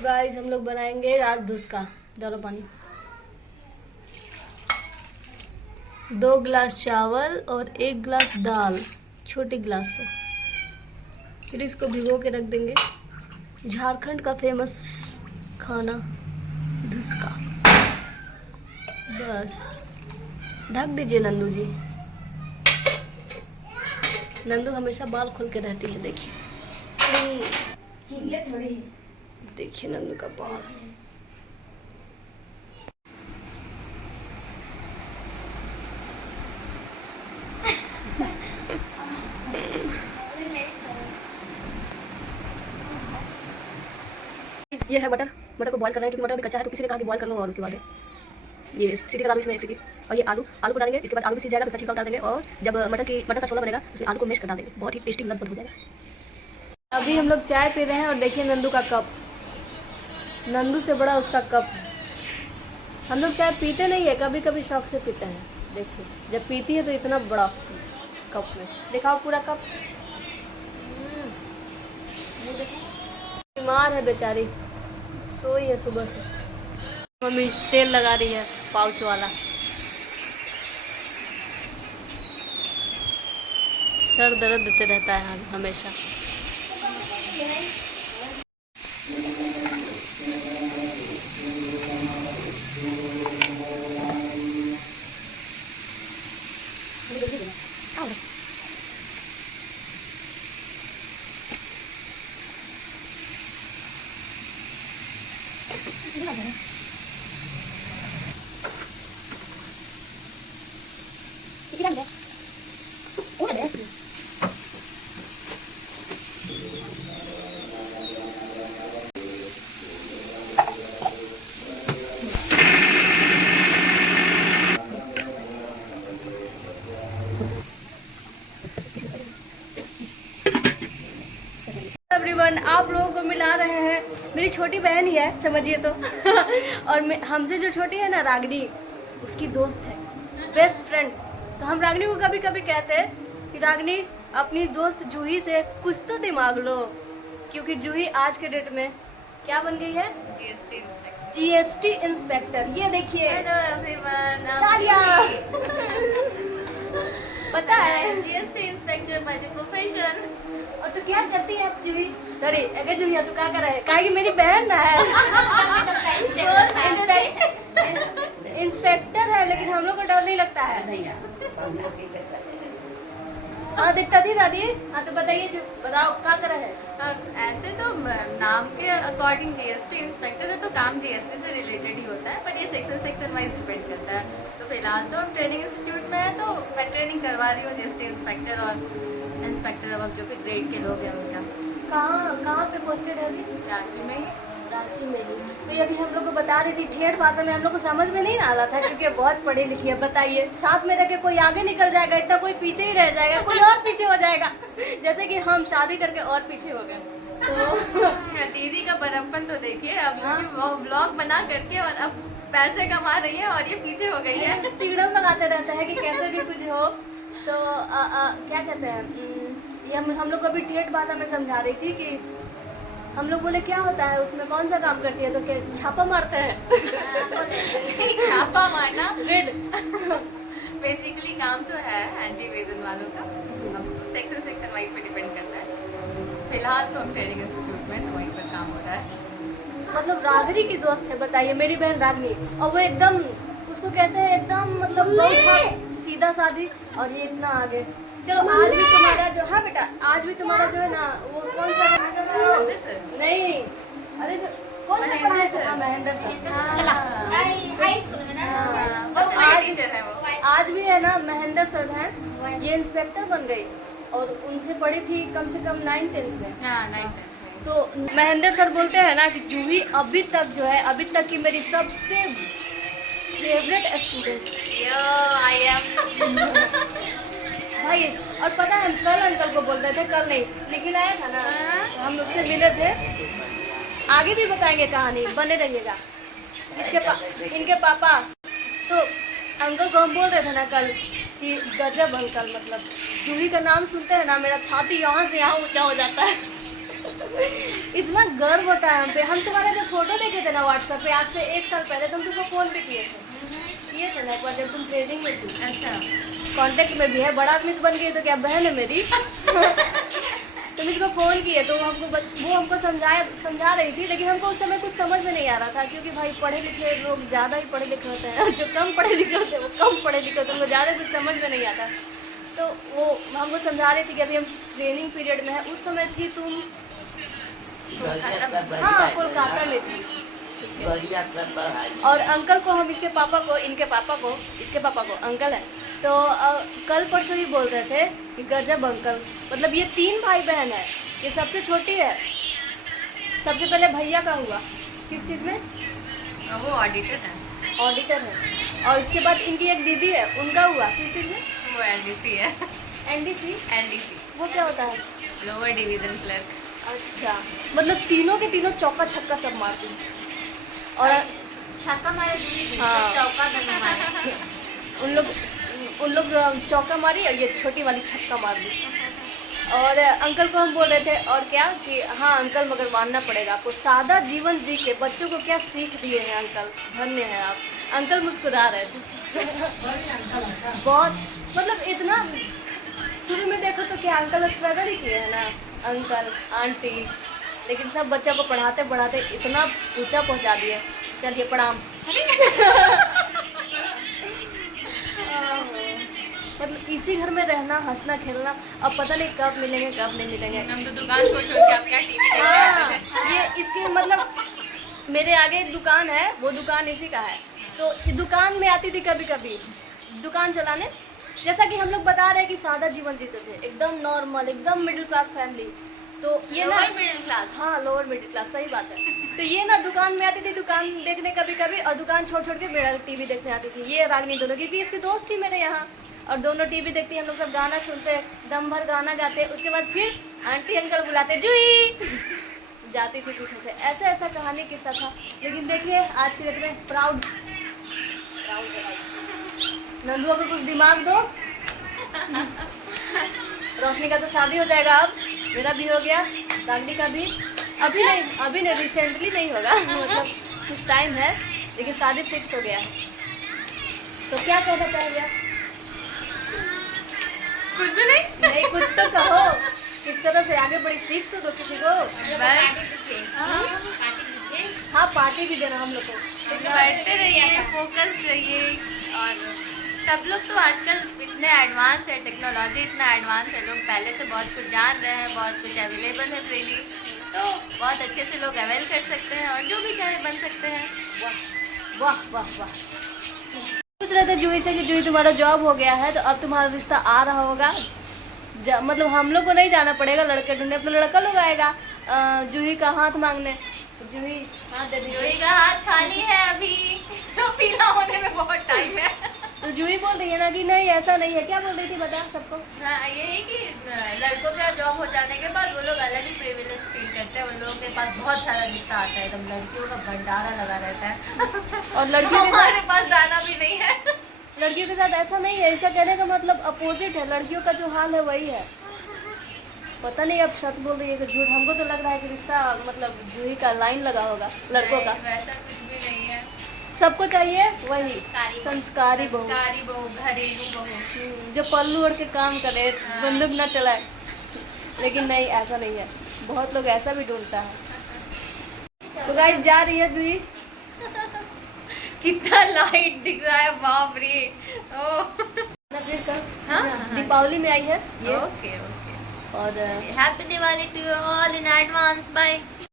Guys हम लोग बनाएंगे रात धुसका। डालो पानी। 2 गिलास चावल और 1 गिलास दाल, छोटे गिलास से। फिर इसको भिगो के रख देंगे। झारखंड का फेमस खाना धुसका। बस ढक दीजिए नंदू जी। नंदू हमेशा बाल खोल के रहती है, देखिए थोड़ी। देखिए नंदू का बाल। ये है मटर। मटर को बॉईल करना है क्योंकि मटर भी कच्चा है, तो किसी ने कहा कि बॉईल कर लो और उसके बाद ये सीटी लगा दो इसमें 1 सीटी। और ये आलू को डालेंगे। इसके बाद आलू भी सीज जाएगा तो उसका छिलका उतार देंगे। और जब मटर का छोला बनेगा उसमें आलू को मैश कर डाल देंगे। बहुत ही टेस्टी लगभग हो जाएगा। अभी हम लोग चाय पी रहे हैं और देखिए नंदू का कप। नंदू से बड़ा उसका कप। हम लोग चाय पीते नहीं है, कभी कभी शौक से पीते हैं। देखिए जब पीती है तो इतना बड़ा कप में। दिखाओ पूरा कप। बीमार है बेचारी, सोई है सुबह से। मम्मी तेल लगा रही है पाउच वाला। सर दर्द देते रहता है हमेशा। एवरीवन, आप लोगों को मिला रहे हैं, मेरी छोटी बहन ही है समझिए तो। और हमसे जो छोटी है ना रागनी, उसकी दोस्त है, बेस्ट फ्रेंड। तो हम रागनी को कभी कभी कहते हैं कि रागनी अपनी दोस्त जूही से कुछ तो दिमाग लो, क्योंकि जूही आज के डेट में क्या बन गई है? GST inspector. ये देखिए। हेलो एवरीवन, पता है GST inspector by the profession. और तो क्या करती है आप जूही? सॉरी अगर जूही तो क्या कर रहा है? कहा कि मेरी बहन ना है। इंस्पेक्टर है लेकिन हम लोग को डर नहीं लगता है। हाँ दिखता थी दादी। हाँ तो बताइए, बताओ क्या कर रहा है? ऐसे तो नाम के अकॉर्डिंग जीएसटी इंस्पेक्टर है तो काम जीएसटी से रिलेटेड ही होता है, पर ये सेक्शन वाइज डिपेंड करता है। तो फिलहाल तो हम ट्रेनिंग इंस्टीट्यूट में है, तो मैं ट्रेनिंग करवा रही हूँ जीएसटी इंस्पेक्टर और इंस्पेक्टर अब जो भी ग्रेड के लोग हैं उनका। कहाँ पे पोस्टेड है अभी? रांची में ही। रांची में ही। तो ये अभी हम लोग को बता रही थी, ठेठ भाषा में हम लोग को समझ में नहीं आ रहा था क्योंकि बहुत पढ़ी लिखी है। बताइए, साथ में रह के कोई आगे निकल जाएगा, इतना कोई पीछे ही रह जाएगा, कोई और पीछे हो जाएगा। जैसे कि हम शादी करके और पीछे हो गए। तो दीदी का बड़प्पन तो देखिए, अब यूट्यूब ब्लॉग बना करके और अब पैसे कमा रही है और ये पीछे हो गई है। तीड़म लगाते रहता है कि कैसे भी कुछ हो। तो क्या कहते हैं, ये हम लोग अभी ठेठ भाषा में समझा रही थी कि हम लोग बोले क्या होता है उसमें, कौन सा काम करती है? तो क्या छापा मारते हैं। छापा मारना रेड। बेसिकली काम तो है एंटी इवेजन वालों का। अब सेक्शन वाइज पे डिपेंड करता है। फिलहाल तो हम ट्रेनिंग इंस्टीट्यूट में, तो वहीं पर काम हो रहा है। मतलब रागनी की दोस्त है, बताइए, मेरी बहन रागनी। और वो एकदम, उसको कहते हैं एकदम मतलब गौछाप, सीधा साधी। और ये इतना आगे। चलो आज भी तुम्हारा जो है बेटा, आज भी तुम्हारा जो है ना, वो कौन सा नहीं, अरे जो कौन सा पढ़ा है? हाँ महेंद्र सर। चला हाई स्कूल में ना। बहुत अच्छे टीचर है वो। आज भी है ना महेंद्र सर हैं, ये इंस्पेक्टर बन गई और उनसे पढ़ी थी कम से कम 9th-10th में। हाँ 9th। तो महेंद्र सर बोलते हैं ना कि जूही अभी तक जो है, अभी तक की मेरी सबसे फेवरेट स्टूडेंट। आई एम भाई। और पता है हम कल अंकल को बोल रहे थे, कल नहीं लेकिन आया था ना, तो हम उससे मिले थे। आगे भी बताएंगे कहानी, बने रहिएगा। इनके पापा तो अंकल को हम बोल रहे थे ना कल कि गजब अंकल, मतलब जूही का नाम सुनते हैं ना मेरा छाती यहाँ से यहाँ ऊंचा हो जाता है। इतना गर्व होता है हम पे। हम तुम्हारा जब फोटो देखे थे ना व्हाट्सएप पे, आज से 1 साल पहले तो हम तुमको फ़ोन भी किए थे ना एक बार, जब तुम ट्रेनिंग में थी। अच्छा, कांटेक्ट में भी है, बड़ा आदमी तो बन गई तो क्या बहन है मेरी। तुम इसको फ़ोन किए तो वो हमको समझा रही थी, लेकिन हमको उस समय कुछ समझ में नहीं आ रहा था, क्योंकि भाई पढ़े लिखे लोग ज़्यादा ही पढ़े लिखे होते हैं और जो कम पढ़े लिखे होते हैं वो कम पढ़े लिखे होते हैं, उनको ज़्यादा कुछ समझ में नहीं आता। तो वो हमको समझा रही थी कि अभी हम ट्रेनिंग पीरियड में है। उस समय थी तुम, हाँ, कोलकाता में थी। और अंकल को हम इनके पापा को अंकल है, तो कल परसों ही बोल रहे थे कि गजब अंकल, मतलब ये 3 भाई बहन है, ये सबसे छोटी है। सबसे पहले भैया का हुआ किस चीज़ में, वो ऑडिटर है, और इसके बाद इनकी एक दीदी है, उनका हुआ किस चीज़ में, वो एनडीसी है। एनडीसी एनडीसी वो क्या होता है? Lower division clerk. अच्छा, मतलब तीनों के तीनों चौका छक्का सब मारती हैं। और छक्का मारे, हाँ। चौका नहीं मारे। उन लोग चौका मारी और ये छोटी वाली छक्का मार दी। और अंकल को हम बोल रहे थे और क्या कि हाँ अंकल, मगर मानना पड़ेगा आपको, सादा जीवन जी के बच्चों को क्या सीख दिए हैं अंकल, धन्य है आप। अंकल मुस्कुरा रहे थे। बहुत, मतलब इतना शुरू में देखो तो क्या अंकल स्ट्रगल ही किए हैं ना, अंकल आंटी, लेकिन सब बच्चों को पढ़ाते पढ़ाते इतना ऊंचा पहुंचा दिए। चलिए प्रणाम। मतलब इसी घर में रहना, हंसना खेलना, अब पता नहीं कब मिलेंगे कब नहीं मिलेंगे। हम तो दुकान छोड़ के आप क्या टीवी देखते हाँ, हैं। ये इसके मतलब मेरे आगे एक दुकान है, वो दुकान इसी का है, तो दुकान में आती थी कभी कभी दुकान चलाने। जैसा कि हम लोग बता रहे हैं कि सादा जीवन जीते थे, एकदम नॉर्मल, एकदम मिडिल क्लास फैमिली। तो ये ना मिडिल क्लास, हाँ लोअर मिडिल क्लास, सही बात है। तो ये ना दुकान में आती थी, दुकान देखने कभी कभी, और दुकान छोड़ के मेरा टीवी देखने आती थी, ये रागनी दोनों, क्योंकि इसकी दोस्त थी मेरे यहाँ, और दोनों टीवी देखती, हम लोग सब गाना सुनते, दम भर गाना गाते, उसके बाद फिर आंटी अंकल बुलाते, जुई जाती थी पीछे से। ऐसा ऐसा कहानी किस्सा था। लेकिन देखिए आज की डेट में प्राउड है भाई। नंदुआ को कुछ दिमाग दो। रोशनी का तो शादी हो जाएगा अब, मेरा भी हो गया, दागनी का भी अभी नहीं, रिसेंटली नहीं होगा, मतलब कुछ टाइम है, लेकिन शादी फिक्स हो गया है। तो क्या कहना चाहेंगे आप? कुछ भी नहीं, कुछ तो कहो, किस तरह से आगे बड़ी सीख तो दो किसी को। हाँ पार्टी भी देना हम लोग को। बैठते रहिए, फोकस्ड रहिए। और सब लोग तो आजकल इतने एडवांस है, टेक्नोलॉजी इतना एडवांस है, लोग पहले से बहुत कुछ जान रहे हैं, बहुत कुछ अवेलेबल है फ्रीली, तो बहुत अच्छे से लोग अवेल कर सकते हैं और जो भी चाहे बन सकते हैं। वाह वाह वाह। पूछ रहे थे जूही से कि जूही तुम्हारा जॉब हो गया है, तो अब तुम्हारा रिश्ता आ रहा होगा, मतलब हम लोग को नहीं जाना पड़ेगा लड़के ढूंढने, अपना लड़का लोग आएगा जूही का हाथ मांगने। जूही हाथ दे दी, जूही का हाथ खाली है अभी, तो पीला होने में बहुत टाइम है। तो जूही बोल रही है ना कि नहीं ऐसा नहीं है, क्या बोल रही थी बता सबको। हाँ, यही कि लड़कों का जॉब हो जाने के बाद वो लोग अलग ही प्रिविलेज फील करते हैं, उन लोगों के पास बहुत सारा रिश्ता आता है, एकदम लड़कियों का भंडारा लगा रहता है। और लड़कियों हमारे पास दाना भी नहीं है। लड़कियों के साथ ऐसा नहीं है, इसका कहने का मतलब अपोजिट है, लड़कियों का जो हाल है वही है। पता नहीं अब सच बोल रही है कि झूठ, हमको तो लग रहा है कि रिश्ता मतलब जूही का लाइन लगा होगा लड़कों का। वैसा कुछ भी नहीं है, सबको चाहिए वही संस्कारी बहू, घरेलू बहू, जो पल्लू ओढ़ के काम करे, बंदूक ना चलाए। लेकिन नहीं, ऐसा नहीं है, बहुत लोग ऐसा भी ढूंढता है। तो गाइस जा रही है जूही। कितना लाइट दिख रहा है, बाप रे। हाँ, दीपावली में आई है ये। ओके और happy Diwali to you all in advance, bye.